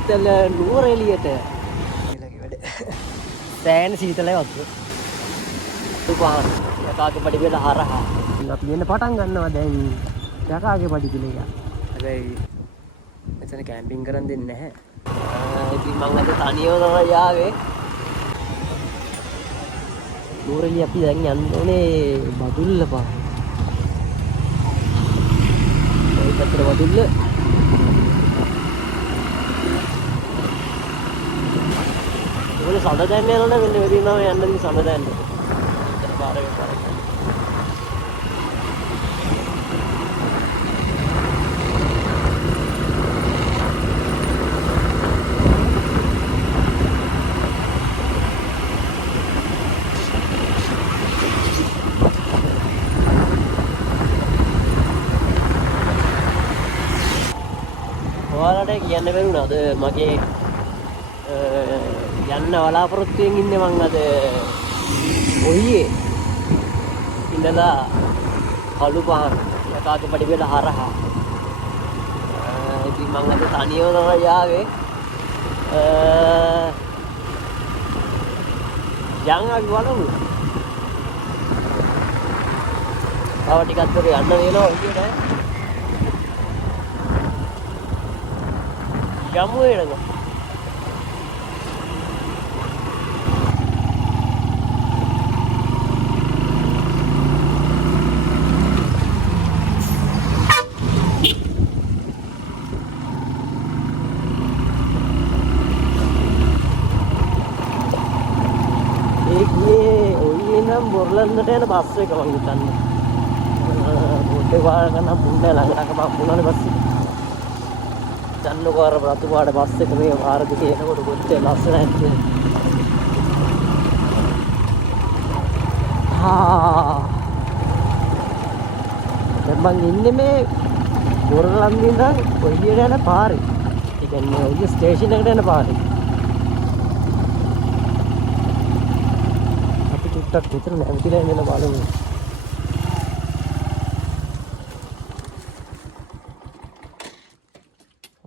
සීතල නුවර එළියට සෑහෙන සීතලයි වතු. තුපාන යකාගේ පඩිපෙළ හරහා අපි එන්න පටන් ගන්නවා දැන් යකාගේ පඩිපෙළ එක. හැබැයි මෙතන කැම්පින් කරන් දෙන්නේ නැහැ. ඉතින් මම අද තනියම තමයි ආවේ. නුවර එළිය අපි දැන් යන්න ඕනේ බදුල්ල පාර. ඔය පැත්තට බදුල්ල. ඔය සඳ දැන්න යනවනේ මෙන්න මෙතන තමයි යන්න දී සඳ දැන්න. මෙතන පාරේ පාරේ. ඔයාලට කියන්න බැරුණාද මගේ යන්න බලාපොරොත්තුවෙන් ඉන්නේ මං අද ඔයියේ ඉඳලා කළු පාන යකාගේ පඩිපෙළ හරහා. ඉතින් මං අද තනියම තමයි ආවේ. යන් අපි බලමු. තව ටිකක් දුර යන්න වෙනවා ඔයියට. යමු එනද. බොරලන්දට යන බස් එක මං හිතන්නේ. පොඩ්ඩේ පාර කරන මුණ්ඩ ළඟට බස් පුණානේ බස් එක. චන්නකෝර රතු පාට බස් එක මේ පාර දිගේ එනකොට කොච්චර ලස්සනයිද. දැන් මං ඉන්නේ මේ බොරලන්ද ඉඳන් ඔයියට යන පාරේ. ඒ කියන්නේ ඔය ස්ටේෂන් එකට යන පාරේ. ටක් විතර නැවතිලා ඉඳලා බලමු.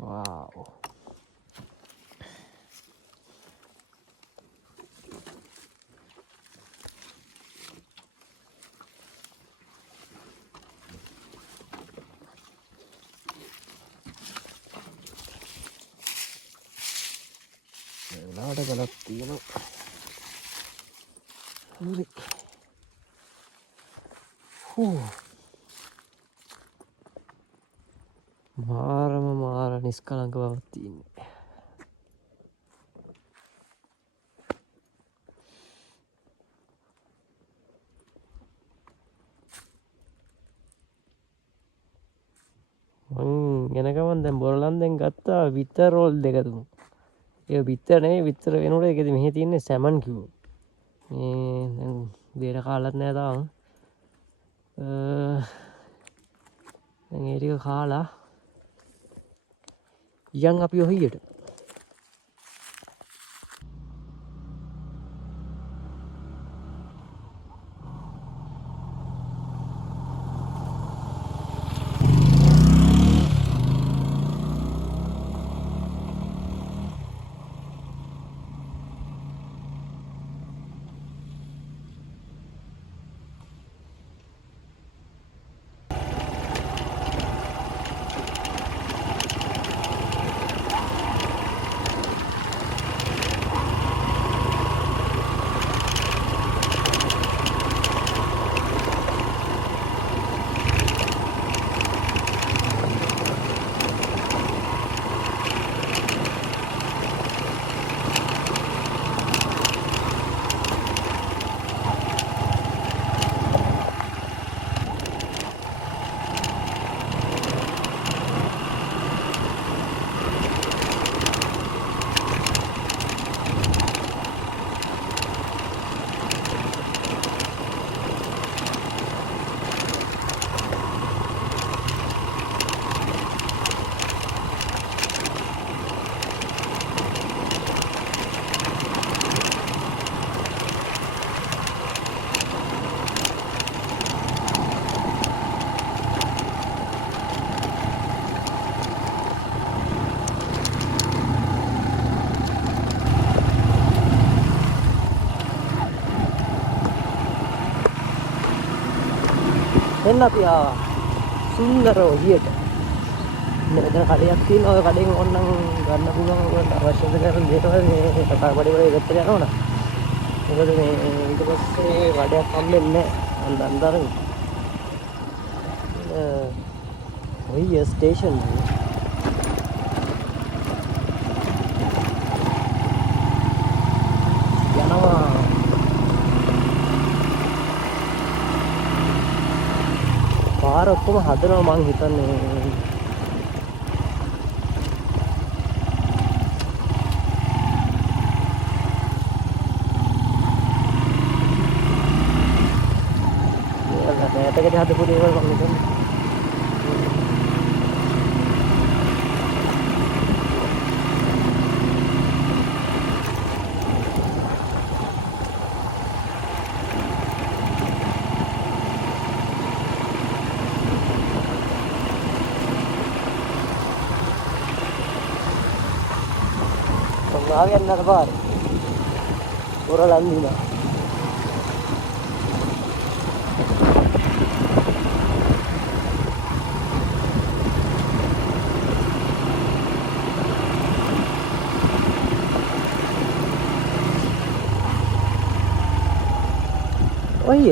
wow වෙලාවට ගලක් තියෙනවා. හරි. මාර නිස්කලංක බවක් තියෙන්නේ. මං යන ගමන් දැන් බොරලන්දෙන් ගත්තා විතර රෝල් දෙක තුන. ඒක විතර නෙවෙයි විතර වෙනකොට ඒකෙදි මෙහි තියෙන්නේ සැමන් කිව්වා. මේ දැන් බේර කාලත් නෑ තාම. දැන් ඒ ටික කාලා යන් අපි ඔහියට. මෙන්න අපි ආවා සුන්දර ඔහියට. මෙතන කඩයක් තියෙනවා. ඔය කඩෙන් ඕනනම් ගන්න පුළුවන් ඔයාලට අවශ්‍ය කරන දේවල් මේ කතාපඩි වල ඉවත්තට යනවනේ. මොකද මේ ඊට පස්සේ කඩයක් හම්බෙන්නේ නැහැ. අන්දරන් ඔය ස්ටේෂන් යනවා. පාර ඔක්කොම හදනවා මං හිතන්නේ. මේකට හදපු දේවල් මං හිතන්නේ. ආවෙන් නේද පාර පොරලන් දිනා ඔය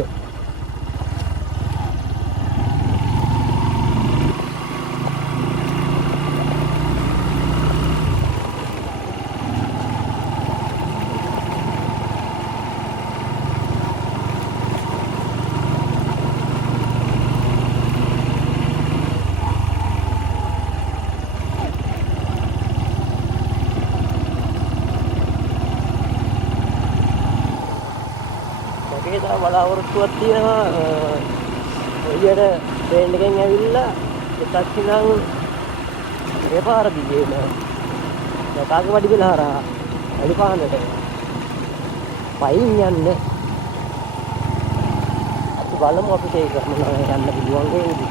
බලාපොරොත්තුවක් තියෙනවා. ඔයයට ට්‍රේන් එකෙන් ඇවිල්ලා එකක් ඉඳන් ඒ පාර දිගේම යකාගේ වඩි වෙලා හරහා අලිපානට පයින් යන්න. අපි බලමු අපිට ඒක මොනවා යන්න පුළුවන් වේවිද.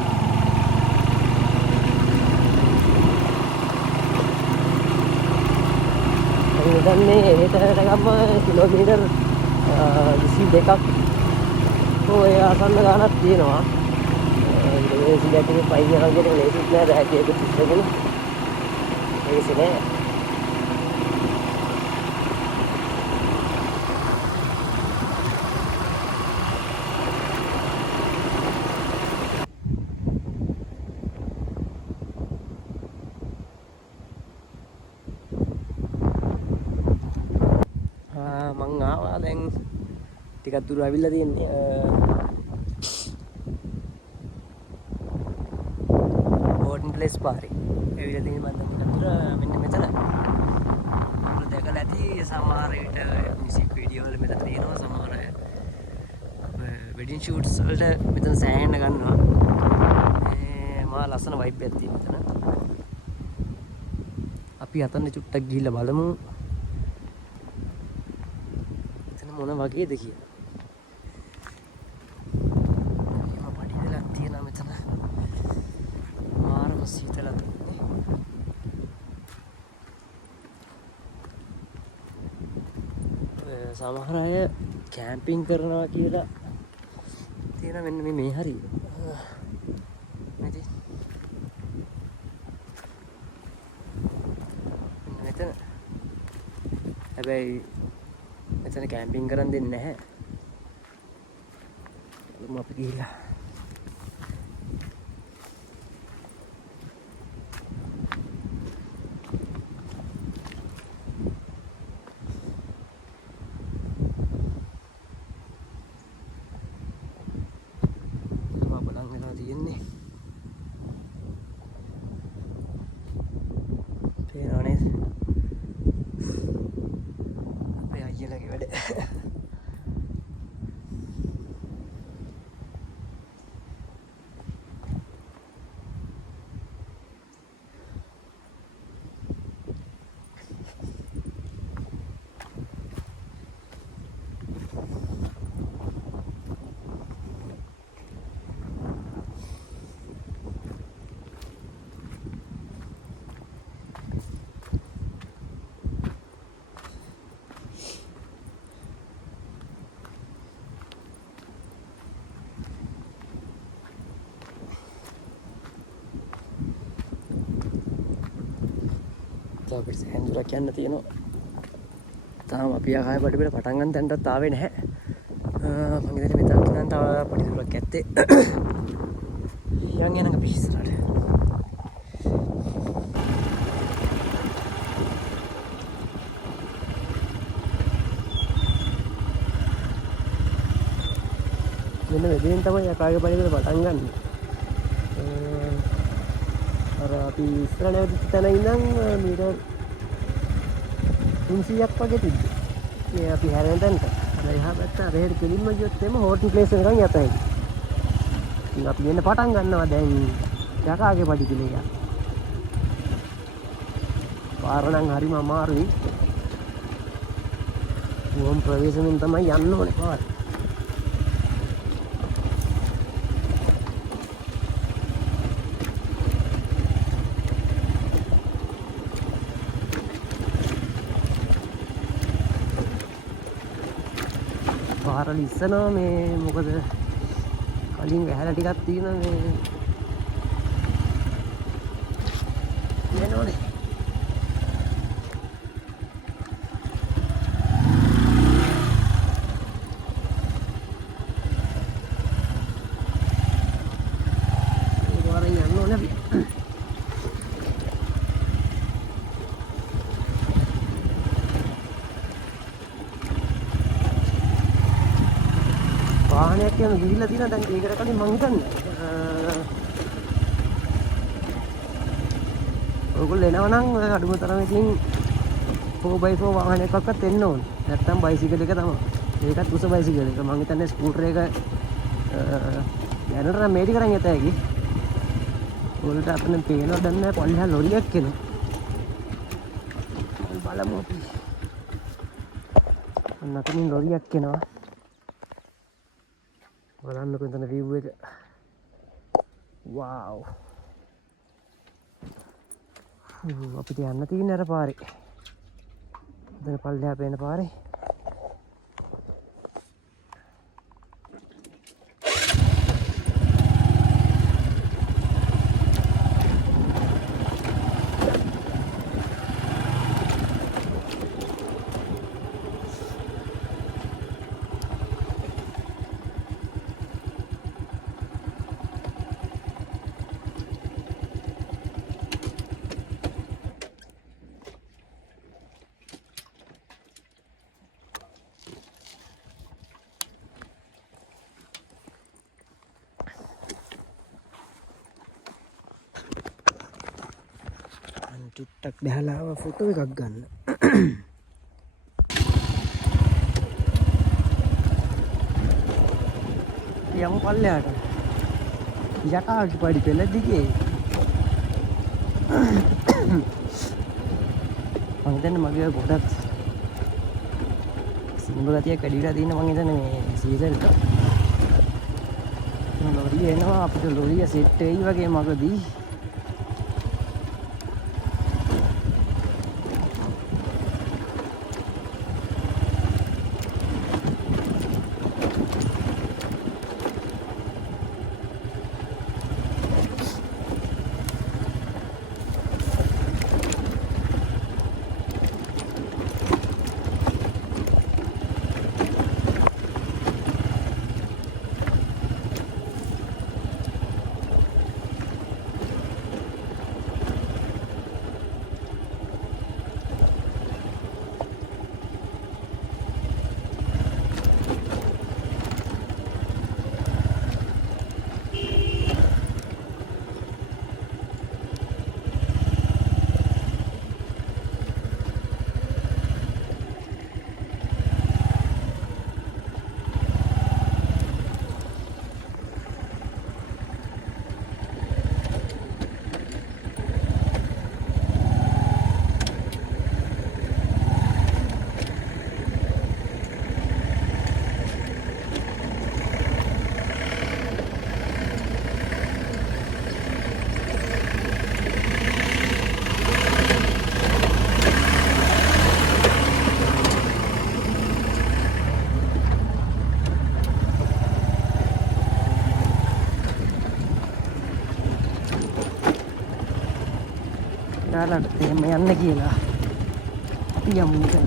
අපි දන්නේ එහෙට ගම්ම කිලෝමීටර් 22ක් ඔය ආසන්න ගානක් තියෙනවා. ඒ සිගැටේ පයින් යනවා කියන එක ලේසිත් නෑ. බෑග් එක පිටගෙන ඒකසේ නෑ. මං ආවා දැන් ටිකක් දුර ඇවිල්ලා තියෙන්නේ. බෝඩන් ප්ලේස් පාරේ ඇවිල්ලා තියෙන්නේ මම දැන් දුර මෙන්න මෙතන. ඔයාලා දැකලා ඇති සමහර විට මියුසික් වීඩියෝ වල මෙතන තියෙනවා. සමහර වෙඩින් ෂූට්ස් වලට මෙතන සෑහෙන්න ගන්නවා. මා ලස්සන වයිබ් එකක් තියෙන මෙතන. අපි අතන චුට්ටක් ගිහිල්ලා බලමු මොන වගේද කියලා. එහෙම පඩි දෙලක් තියෙනවා මෙතන. මාරම සීතලක් නේ. සමහර අය කැම්පින් කරනවා කියලා තියෙන මෙන්න මේ හරිය. මෙතන හැබැයි මෙතන කැම්පින් කරන් දෙන්නේ නැහැ. බලමු අපි ගිහිල්ලා. බලන් වෙලා තියෙන්නේ. පේනව නේද? අපේ අයියලගේ වැඩ. අපිට සෑහඳුරක් යන්න තියෙනවා. තාම අපි ආය බඩපිට පටන් ගන්න තැනටත් ආවේ නැහැ. මම හිතන්නේ මෙතන නම් තව පොඩි දුරක් ඇත්තේ. යන් යන අපි ඉස්සරහට. මෙන්න මෙතෙන් තමයි යකාගේ පරිපූර්ණ පටන් ගන්න. අර අපි ඉස්සර නැවතිච්ච තැන ඉඳන් මීටර් 300ක් වගේ තිබ්බේ. මේ අපි හැරෙන තැනට. අර එහා පැත්ත අර එහෙට කෙලින්ම ගියොත් එම හෝටල් ප්ලේස් එකකින් යත හැකියි. ඉතින් අපි එන්න පටන් ගන්නවා දැන් යකාගේ පඩිපෙළේ යන්න. පාර නම් හරිම අමාරුයි. වොම් ප්‍රවේශමෙන් තමයි යන්න ඕනේ පාර. පාරල ඉස්සනවා මේ මොකද කලින් වැහැලා ටිකක් තියෙනවා මේ යනෝනේ. ඒක වරෙන් යන්න ඕනේ අපි. වාහනයක් යන ගිහිල්ලා තියෙනවා දැන් ඒකට කලින් මං හිතන්නේ ඔයගොල්ලෝ එනවා නම් අඩුම තරමකින් 4x4 වාහනයකවත් එන්න ඕන. නැත්තම් බයිසිකල් එක තමයි. ඒකත් උස බයිසිකල් එක. මං හිතන්නේ ස්කූටර් එක දැනට නම් මේ ටික කරන් යත හැකි. ඔයාලට අතන පේනවා දැන් නෑ පල්ලෙහා ලොරියක් එනවා. බලමු අපි. අන්න අතනින් ලොරියක් එනවා. බලන්නකො එතන view එක. wow. අපිට යන්න තියෙන අර පාරේ. එතන පල්ලෙහා පේන පාරේ. ටිකක් බහලා ෆොටෝ එකක් ගන්න. යමු පල්ලෙහාට. යකාගේ පඩිපෙළ දිගේ. මම හිතන්නේ මගේ පොඩක් සිංගල් ගතියක් වැඩි වෙලා තියෙන මම හිතන්නේ මේ සීසන් එක. ලොරිය එනවා අපිට ලොරිය සෙට් වෙයි වගේ මගදී. එයාලට එහෙම යන්න කියලා. අපි යමු ඉතින්.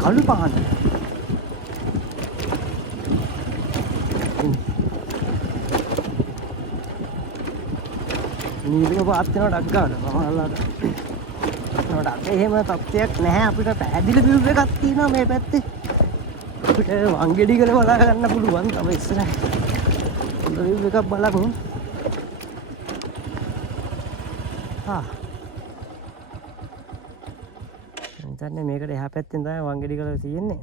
කළු පාන. නීලක පාත් වෙනවා ඩක් ගන්න. සමහරවල්ලාට නෝඩක් එහෙම තත්ත්වයක් නැහැ අපිට පැහැදිලි view එකක් තියෙනවා මේ පැත්තේ. අපිට වංගෙඩිගල බලා ගන්න පුළුවන් තව ඉස්සරහ. හොඳ view එකක් බලමු. හිතන්නේ මේකට එහා පැත්තෙන් තමයි වංගෙඩිගල තියෙන්නේ.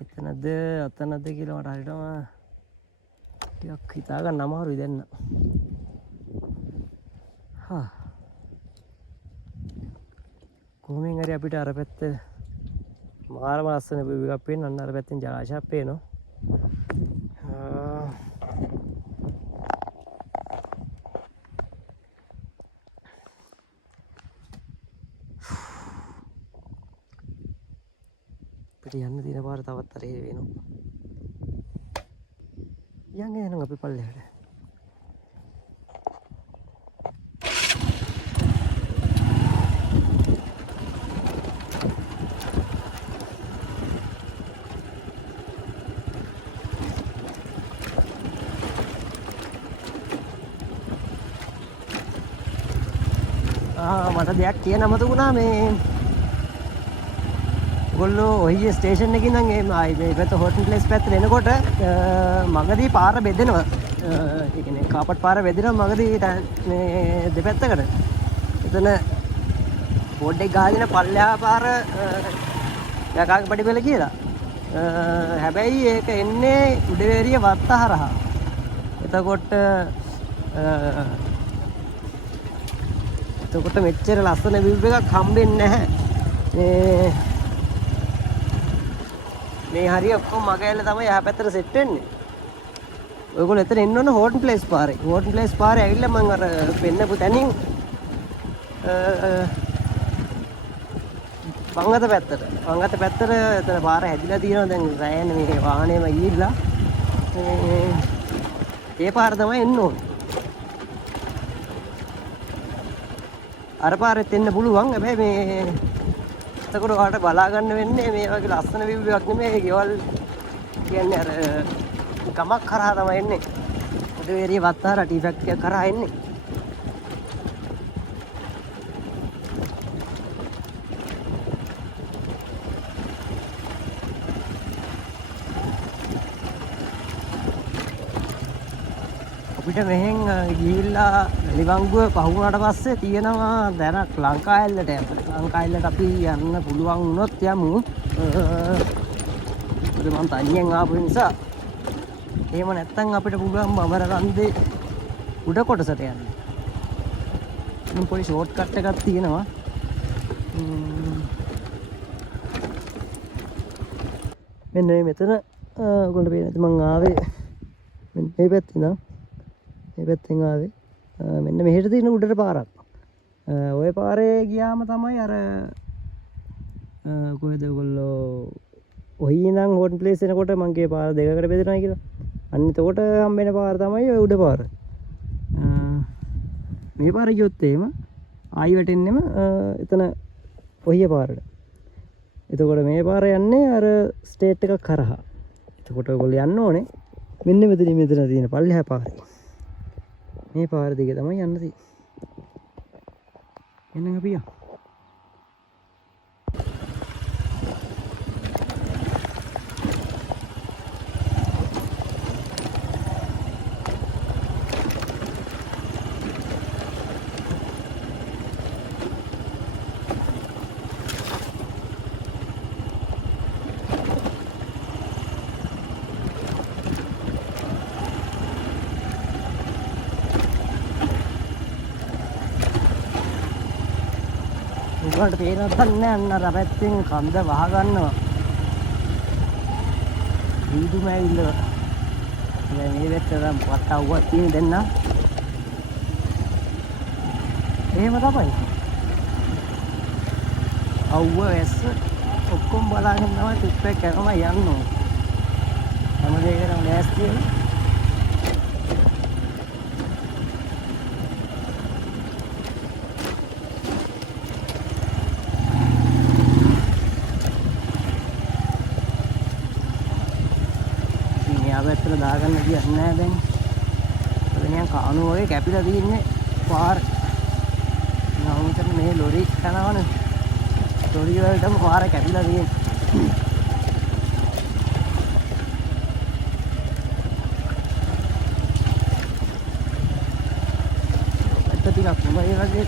එතනද අතනද කියලා මට හරියටම ටිකක් හිතා ගන්න අමාරුයි දැන්. කොහොමින් හරි අපිට අර පැත්ත මාරම ලස්සන view එකක් පේන. අන්න අර පැත්තෙන් ජලාශයක් පේනවා. අපිට යන්න තියෙන පාර තවත් අර වෙනවා. යන්නේ නම් අපි පල්ලෙහාට. මට දෙයක් කියන්න අමතක වුණා මේ ඔයගොල්ලෝ ඔය ස්ටේෂන් එකකින් නම් මේ පැත්ත හොටල් ප්ලේස් පැත්තට එනකොට මගදී පාර බෙදෙනවා. ඒ කියන්නේ කාපට් පාර බෙදෙනවා මගදී මේ දෙපැත්තකට. එතන බෝඩ් එක ගහලා දෙන පල්ලෙහා පාර යකාගේ පඩිපෙළ කියලා. හැබැයි ඒක එන්නේ උඩවැරිය වත්ත හරහා. එතකොට මෙච්චර ලස්සන view එකක් හම්බෙන්නේ නැහැ. මේ හරිය ඔක්කොම මග ඇල්ල තමයි එහා පැත්තට සෙට් වෙන්නේ. ඔයගොල්ලෝ එතන එන්න ඕන හෝටන් ප්ලේස් පාරේ. හෝටන් ප්ලේස් පාරේ ඇවිල්ලා මම අර පෙන්නපු තැනින් වංගත පැත්තට එතන පාර හැදිලා තියෙනවා. දැන් රෑන මේ වාහනේම ගිහිල්ලා ඒ පාර තමයි එන්න ඕනේ. අර පාරෙත් එන්න පුළුවන්. හැබැයි මේ එතකොට ඔයාලට බලා ගන්න වෙන්නේ මේ වගේ ලස්සන view එකක් නෙමෙයි. ඒ ගෙවල් කියන්නේ අර ගමක් කරා තමයි එන්නේ. උදේරිය වත්තාර ටී ෆැක්ටරි එක කරා එන්නේ. අපිට මෙහෙන් ගිහිල්ලා ලිවංගුව පහු වුණාට පස්සේ තියෙනවා දැනක් ලංකා ඇල්ලට යන්න. ලංකා ඇල්ලට අපි යන්න පුළුවන් වුණොත් යමු. මම තනියෙන් ආපු නිසා. එහෙම නැත්නම් අපිට පුළුවන් බබරකන්දේ උඩ කොටසට යන්න. මම පොඩි ෂෝට් කට් එකක් තියෙනවා. මෙන්න මෙතන ඔයගොල්ලෝ පේනද මම ආවේ මෙන්න මේ පැත්තේ ඉඳන්. මේ පැත්තෙන් ආවේ. මෙන්න මෙහෙට තියෙන උඩට පාරක්. ওই පාරේ ගියාම තමයි අර කොහෙද ඔයගොල්ලෝ ඔහි ඉඳන් හෝටල් ප්ලේස් එනකොට මං කියේ පාර දෙකකට බෙදෙනවා කියලා. අන්න එතකොට හම්බෙන පාර තමයි ඔය උඩ පාර. මේ පාර ගියොත් එහෙම ආයි වැටෙන්නෙම එතන ඔහිය පාරට. එතකොට මේ පාර යන්නේ අර ස්ටේට් එකක් කරහා. එතකොට ඔයගොල්ලෝ යන්න ඕනේ මෙන්න මෙතන තියෙන පල්ලෙහා පාරේ. මේ පාර දිගේ තමයි යන්න තියෙන්නේ. එන්න අපි යමු. උගලට පේනවත් නැහැ අන්න අර පැත්තෙන් කන්ද වහ ගන්නවා. දීදුම ඇවිල්ලා දැන් මේ පැත්තට වත් අවුවක් තියෙන දෙන්න. එහෙම තමයි. අවුව වැස්ස ඔක්කොම බලාගෙන තමයි ට්‍රිප් එක කරම යන්න ඕන. හැම දෙයකටම ලෑස්ති වෙලා මෙතන දාගන්න දෙයක් නැහැ දැන්. නිකන් කාණුව වගේ කැපිලා තින්නේ පාර. නම් හිතන්නේ මේ ලොරි යනවනේ. ලොරි වලටම පාර කැපිලා තියෙන්නේ. ඇත්ත ටිකක් මොකද වගේ.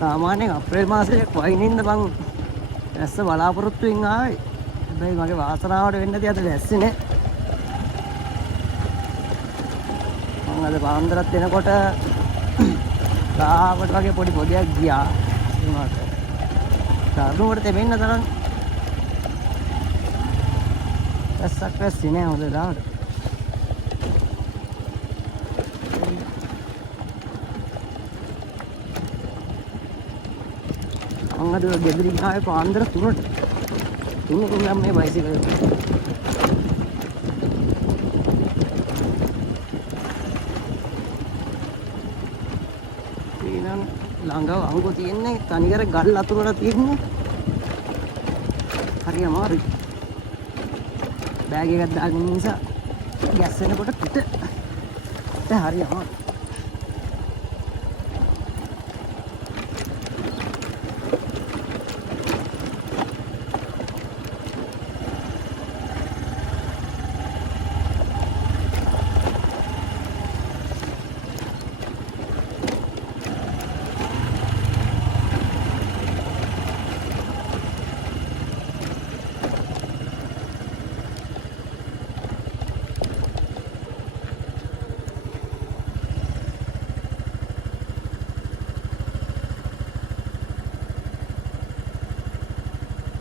සාමාන්‍යයෙන් අප්‍රේල් මාසයේ වයින්ින්ද මං ඇස්ස බලාපොරොත්තු වෙන් ආවේ. හැබැයි මගේ වාසනාවට වෙන්න තියද ඇස්සේ නේ. මං අද පාන්දරත් එනකොට ගාවට වගේ පොඩි පොදයක් ගියා. ඒකට දරුණුවට තෙමෙන්න තරම් ඇස්සක් ඇස්සේ නෑ හොඳ දාවට. අද ගෙදරින් ආවේ පාන්දර 3ට. 3ට නම් මේ බයිසිකල් එක. ඊනම් ළඟව අංගෝ තියෙන්නේ තනිකර ගල් අතුරු වල තියෙන්නේ. හරි අමාරුයි. බෑග් එකක් දාගෙන ඉන්න නිසා ගැස් වෙනකොට පිට හරි අමාරුයි.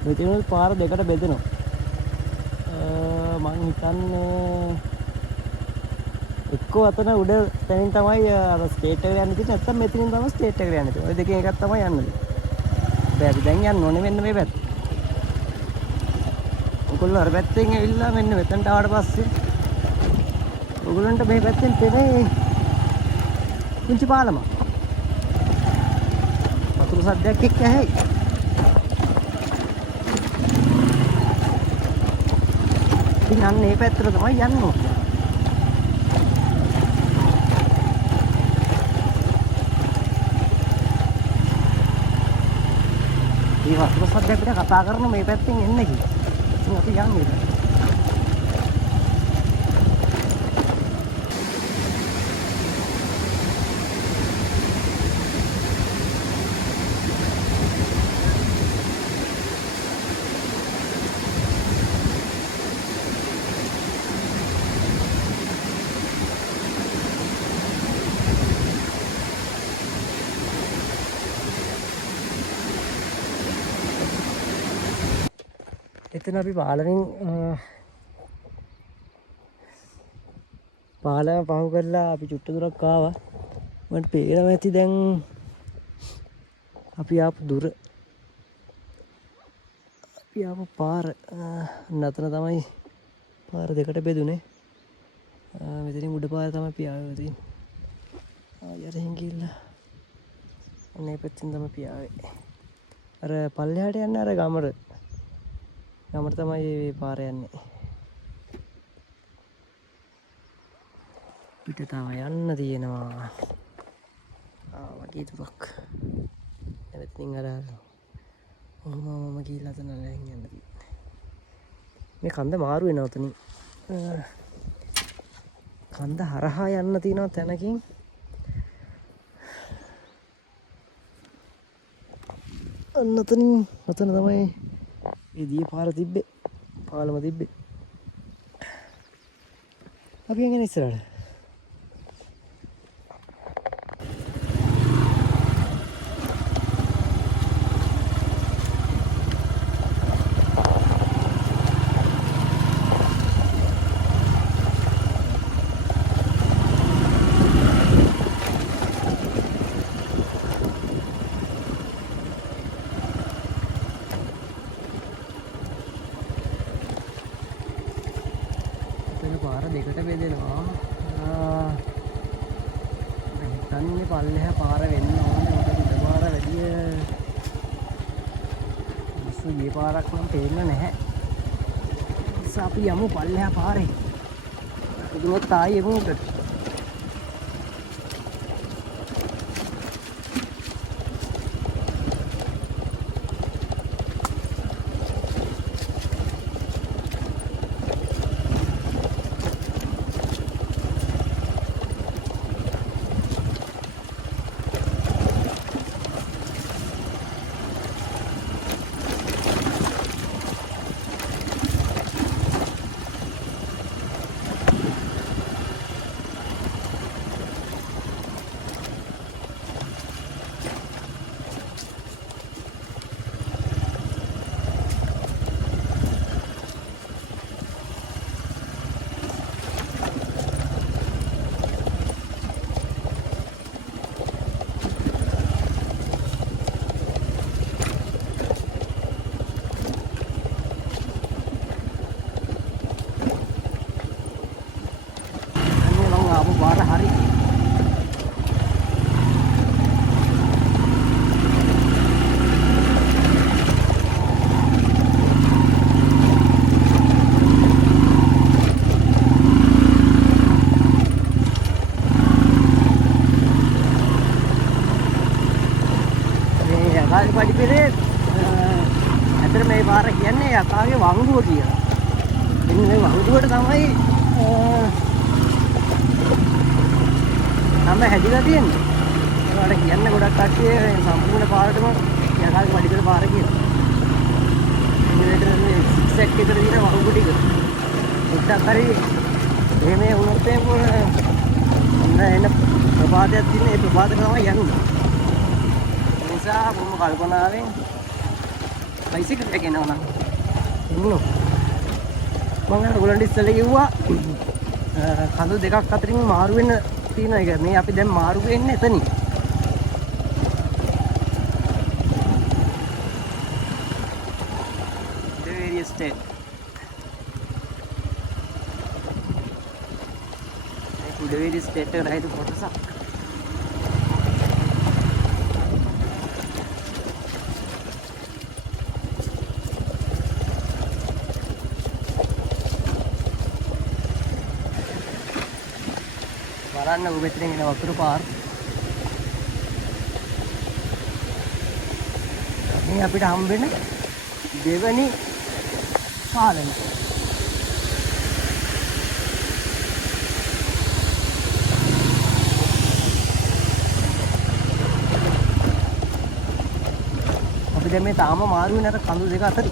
මෙතන පාර දෙකට බෙදෙනවා. මං හිතන්නේ එක්ක අතන උඩ තැනින් තමයි අර ස්ටේට් එකට යන්න තියෙන්නේ. නැත්නම් මෙතනින් තමයි ස්ටේට් එකට යන්න තියෙන්නේ. ඔය දෙකෙන් එකක් තමයි යන්නේ. බෑ අපි දැන් යන්න ඕනේ මෙන්න මේ පැත්ත. ඔයගොල්ලෝ අර පැත්තෙන් ඇවිල්ලා මෙන්න මෙතනට ආවට පස්සේ ඔයගොල්ලන්ට මේ පැත්තෙන් තේරෙයි පුංචි පාලම. වතුර සද්දයක් එක්ක ඇහි. ඉතින් අන්න මේ පැත්තට තමයි යන්න ඕනේ. මේ වතුර සද්ද අපිට කතා කරන මේ පැත්තෙන් එන්න කිව්වා. ඉතින් අපි යන්නේ. එතන අපි පාලමෙන් පාලම පහු කරලා අපි චුට්ට දුරක් ආවා. මට පේනවා ඇති දැන් අපි ආපු දුර. අපි ආපු පාර නතර තමයි පාර දෙකට බෙදුනේ. මෙතනින් උඩ පාර තමයි අපි ආවේ තියෙන්නේ. ආයෙත් ගිහිල්ලා අනේ පැත්තෙන් තමයි අපි ආවේ. අර පල්ලෙහාට යන්න අර ගමර ගමට තමයි මේ පාර යන්නේ. පිට තව යන්න තියෙනවා. වගේ දුරක්. එතනින් අර මම ගිහලා තන නැන් යන්න තියෙන්නේ. මේ කන්ද මාරු වෙනවා උතනින්. කන්ද හරහා යන්න තියෙනවා තැනකින්. අන්න ඔතන තමයි ඒ දිය පාර තිබ්බේ. පාලම තිබ්බේ. අපි යන්නේ ඉස්සරහට. පාර දෙකට බෙදෙනවා. හිතන්නේ පල්ලෙහා පාර වෙන්න ඕනේ. උඩ පාර වැඩි මිනිස්සු ගිය පාරක් නම් පේන්න නැහැ. නිසා අපි යමු පල්ලෙහා පාරේ. ඉදුණොත් ආයෙ යමු උඩට. පාර හරි. මේ යකාගේ පඩිපෙලේ ඇත්තට මේ පාර කියන්නේ යකාගේ වංගුව කියලා. ඉතින් මේ වංගුවට තමයි නම හැදිලා තියෙන්නේ. ඒකට කියන්න ගොඩක් කට්ටිය සම්පූර්ණ පාරටම යකාගේ පඩිපෙල පාර කියලා. මේකට මේ සික්සැක් විතර දින වංගු ටික. උඩක් හරි එහෙම වුණොත් එන්න ප්‍රපාතයක් තියෙන ඒ ප්‍රපාතේ තමයි යන්නේ. ඒ නිසා බොහොම කල්පනාවෙන් බයිසිකල් එක යනවා නම් එන්නෝ. මම අර ගොල්ලන්ට ඉස්සෙල්ලා කිව්වා කඳු දෙකක් අතරින් මාරු වෙන්න තියෙන එක. මේ අපි දැන් මාරු වෙන්නේ එතනින්. Udaveri estate. Udaveri estate එක රයිද කොටසක්. බලන්න මෙතනින් එන වතුර පාර. මේ අපිට හම්බෙන දෙවනි පාලන. අපි දැන් මේ තාම මාරු වෙන අර කඳු දෙක අතර.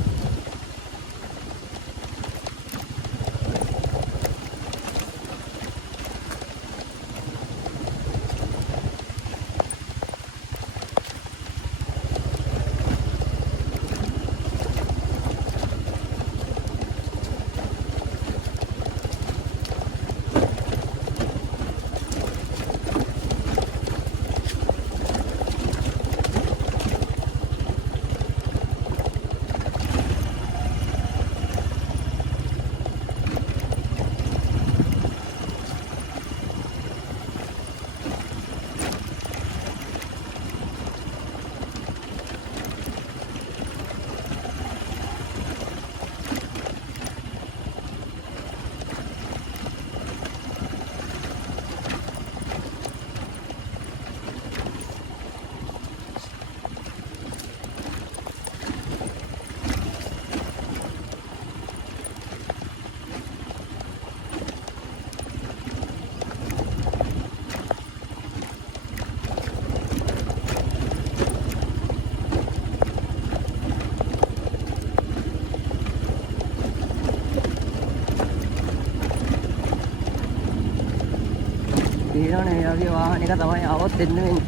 තියෙනවනේ මේ වගේ වාහන එක තමයි આવොත් එන්න වෙන්නේ.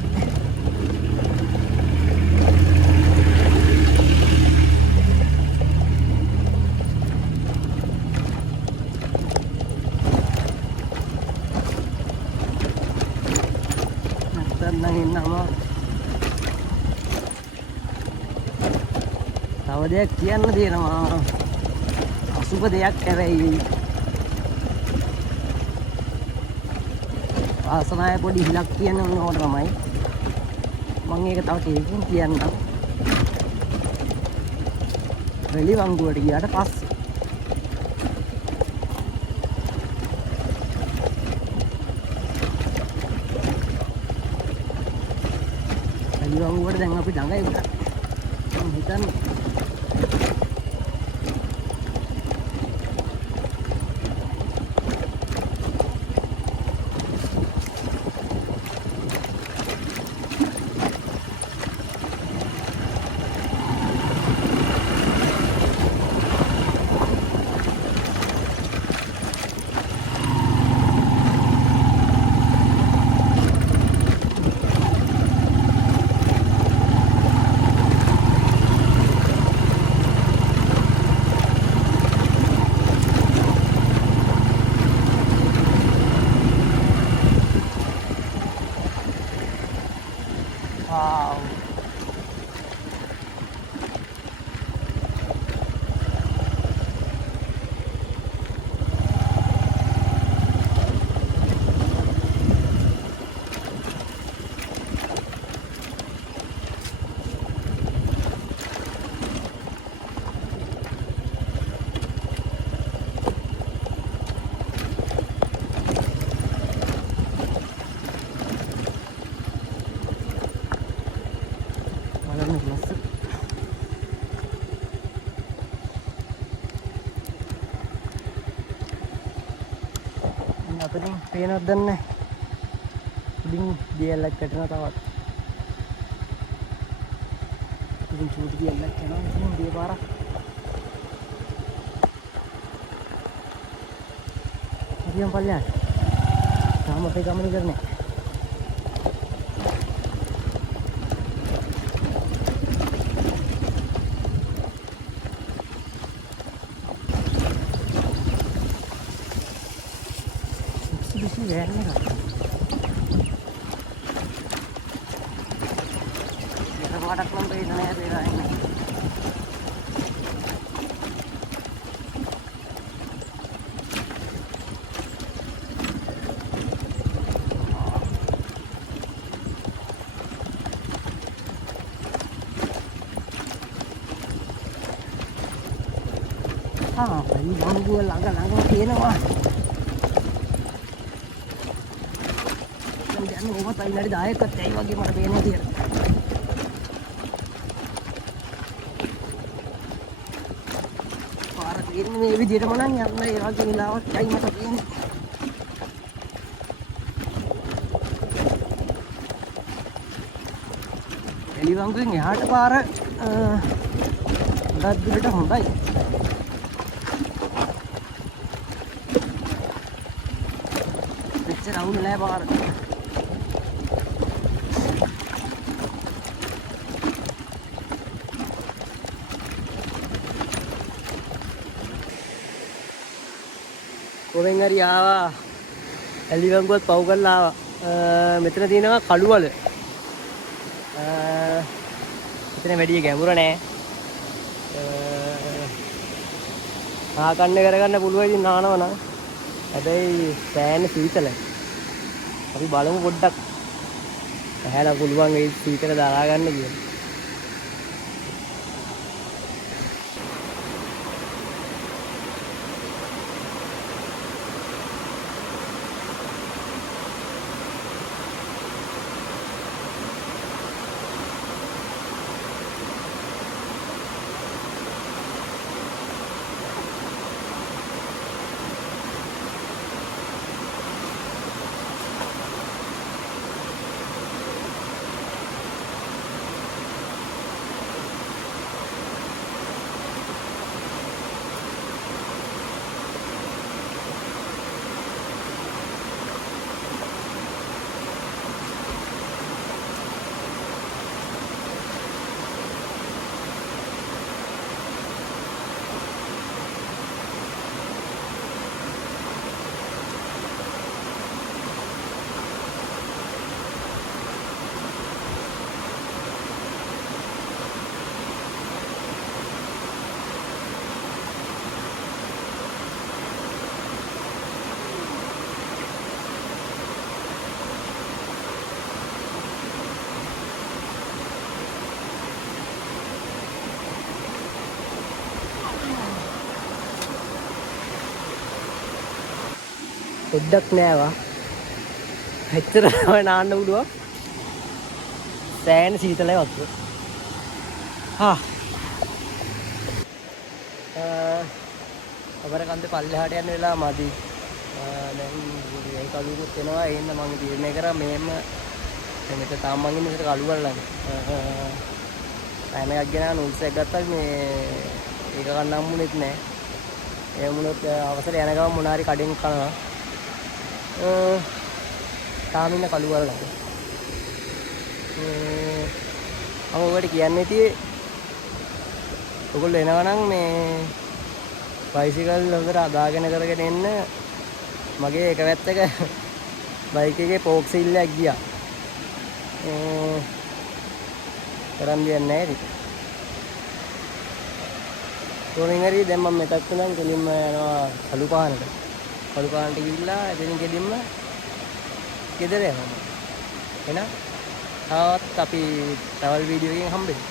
නැත්තම් නම් ඉන්නම තව දෙයක් කියන්න තියෙනවා. අසුබ දෙයක් හැබැයි ආසනාය පොඩි හිලක් තියෙන ඕන තමයි. මම ඒක තව ටිකකින් කියන්නම්. වෙලිවංගුවට ගියාට පස්සේ වෙලිවංගුවට දැන් අපි ළඟයි උඩ. මම හිතන්නේ අතනින් පේනවද දන්නේ උඩින් දියල්ලක් කටනවා තවත්. ඉතින් චූටි දියල්ලක් යනවා ඉතින් දිය පාරක්. හරියම් පල්ලෙහාට. තාම අපේ ගමන ඉවර නෑ. වෙලිවංගුව ළඟම තියෙනවා. දැන් ඕවත් අයිලාරි 10ක්වත් ඇයි වගේ මට පේනවා කියලා. පාර තියෙන්නේ මේ විදිහටම නම් යන්න ඒ වගේ වෙලාවක් ඇයි මට පේන්නේ. වෙලිවංගුවෙන් එහාට පාර ගොඩක් දුරට හොඳයි. රවුල් නෑ පාර. කොහෙන් හරි ආවා. එළිවංගුවත් පව් කරලා ආවා. මෙතන තියෙනවා කළුවල. මෙතන වැඩි ගැඹුර නෑ. ආකන්න කරගන්න පුළුවන් ඉතින් නානවා නම්. හැබැයි සෑහෙන සීතලයි. අපි බලමු පොඩ්ඩක් ඇහැලා පුළුවන් ඒ සීතල දරා ගන්න කියලා. පොඩ්ඩක් නෑවා. එච්චර නාන්න පුළුවන්. සෑහෙන සීතලයි වතුර. අපර කන්දේ පල්ලෙහාට යන්න වෙලා මදි. දැන් මේ කලුකුත් එනවා. එන්න මම තීරණය කරා මෙහෙම මෙතන තාම මං ඉන්නේ මෙතන කලු වලනේ. පැන එකක් ගෙනා නූල්ස් එකක් ගත්තා මේ ඒක ගන්න හම්බුනේත් නෑ. ඒ වුණොත් අවසර යන ගමන් මොනාරි කඩෙන් කනවා. තාම ඉන්න කලු වලනේ. මම ඔයාලට කියන්නේ තියේ ඔයගොල්ලෝ එනවා නම් මේ බයිසිකල් හොඳට අදාගෙන කරගෙන එන්න. මගේ එක වැත්තක බයික් එකේ පෝක් සීල් එකක් ගියා. කරන් දෙන්නේ නැහැ ඉතින්. කොහෙන් හරි දැන් මම මෙතක් නම් කෙලින්ම යනවා කළු පානට. කළු පානට ගිහිල්ලා එතනින් කෙලින්ම ගෙදර යනවා. එහෙනම් තාත් අපි ට්‍රැවල් වීඩියෝ එකකින් හම්බෙමු.